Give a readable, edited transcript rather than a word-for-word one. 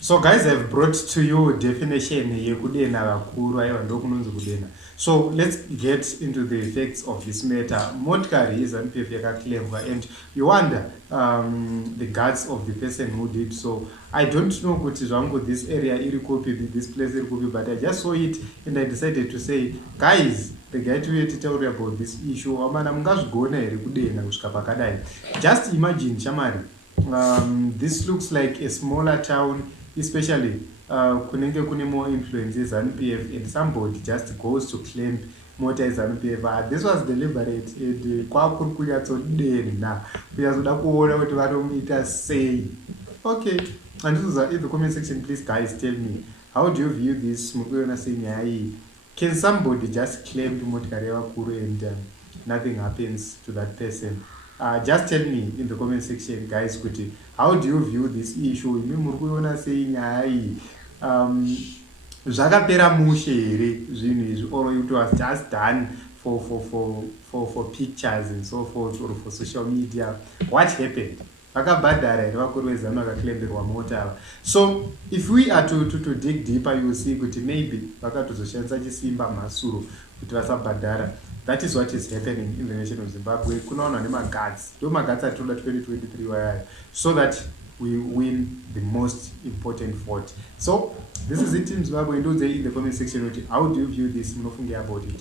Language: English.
So guys, I've brought to you definition yekudenha vakuru aiwa ndokunonzi kudenha. So let's get into the effects of this matter. Motikari ZANU PF yakaclaimwa, and you wonder the guts of the person who did so. I don't know kuti zvangu this area iri kupi, this place iri kupi, but I just saw it and I decided to say, guys, the guy to tell you about this issue. Amana mungazvigona here kudenha kusvika pakadai. Just imagine, Shamari, this looks like a smaller town, especially kunenge kune more influence ZANU PF, and somebody just goes to claim mota ZANU PF. This was deliberate, and kwakuri kunyatsodenha kunyazoda kuona kuti vanomuita sei. Okay, and this is in the comment section. Please guys, tell me, how do you view this? Can somebody just claim motikari vakuru and nothing happens to that person? Just tell me in the comment section, guys, kuti, how do you view this issue? Zvakapera mushe here zvinhu izvi, or it was just done for pictures and so forth, or for social media? What happened? Vakabhadhara here vakuru vezanu vakaklemberwa mota. So if we are to dig deeper, you will see kuti maybe vakatozoshandisa chisimba mhasuro kuti vasabhadhara. That is what is happening in the nation of Zimbabwe. Kunaona nemagats. Do magats atoda 2023 waya, so that we win the most important vote. So this is it, Team Zimbabwe. Do say in the comment section, how do you view this? Munofunge about it.